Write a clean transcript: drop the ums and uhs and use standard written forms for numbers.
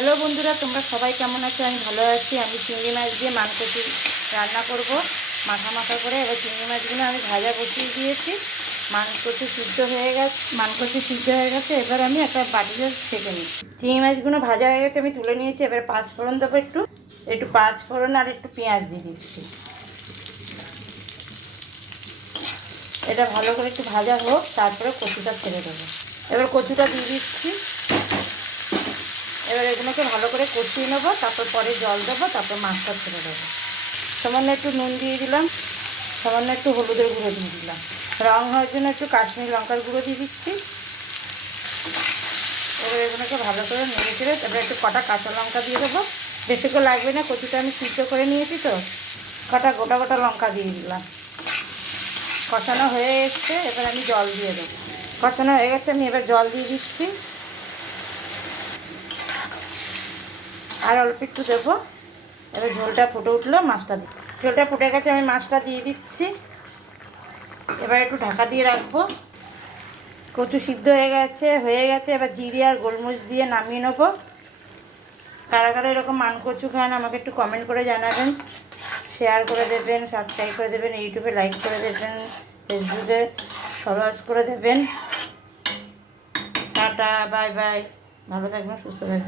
Hello বন্ধুরা, তোমরা সবাই কেমন আছো? আমি ভালো আছি। আমি চিংড়ি মাছ দিয়ে মানকচি রান্না করব মাখা মাখা করে। এবার চিংড়ি মাছগুলো আমি ভাজা বসিয়ে দিয়েছি। মানকচি সিদ্ধ হয়ে গেছে। এবার আমি একটা বাটিতে ছেঁকে নিই। চিংড়ি মাছগুলো ভাজা হয়ে গেছে, আমি তুলে নিয়েছি। এবার পাঁচ ফোড়ন দেবো, একটু পাঁচ ফোড়ন আর একটু পেঁয়াজ দিয়ে দিচ্ছি। এটা ভালো করে একটু ভাজা হোক, তারপরে কচুটা ছেড়ে দেবো। এবার কচুটা দিয়ে দিচ্ছি। এবার এগুলোকে ভালো করে কষিয়ে নেবো, তারপর পরে জল দেবো, তারপর মাছটা ছেড়ে দেবো। সামান্য একটু নুন দিয়ে দিলাম, সামান্য একটু হলুদের গুঁড়ো দিয়ে দিলাম, রং হওয়ার জন্য একটু কাশ্মীরি লঙ্কার গুঁড়ো দিয়ে দিচ্ছি। এবার এগুলোকে ভালো করে নেড়ে চেড়ে তারপরে একটু কটা কাঁচা লঙ্কা দিয়ে দেবো। বেশি করে লাগবে না, কচুটা আমি সিদ্ধ করে নিয়েছি তো। কটা গোটা গোটা লঙ্কা দিয়ে দিলাম। কষানো হয়ে এসছে, এবার আমি জল দিয়ে দেবো। কষানো হয়ে গেছে, আমি এবার জল দিয়ে দিচ্ছি। আর অল্প একটু দেবো। এবার ঝোলটা ফুটে উঠলো, মাছটা দিই। ঝোলটা ফুটে গেছে, আমি মাছটা দিয়ে দিচ্ছি। এবার একটু ঢাকা দিয়ে রাখবো। কচু সিদ্ধ হয়ে গেছে। এবার জিরে আর গোলমরিচ দিয়ে নামিয়ে নেবো। কারা কারা এরকম মানকচু খান আমাকে একটু কমেন্ট করে জানাবেন। শেয়ার করে দেবেন, সাবস্ক্রাইব করে দেবেন, ইউটিউবে লাইক করে দেবেন, ফেসবুকে ফলোয়ার্স করে দেবেন। Tata, bye bye. ভালো থাকবেন, সুস্থ থাকবেন।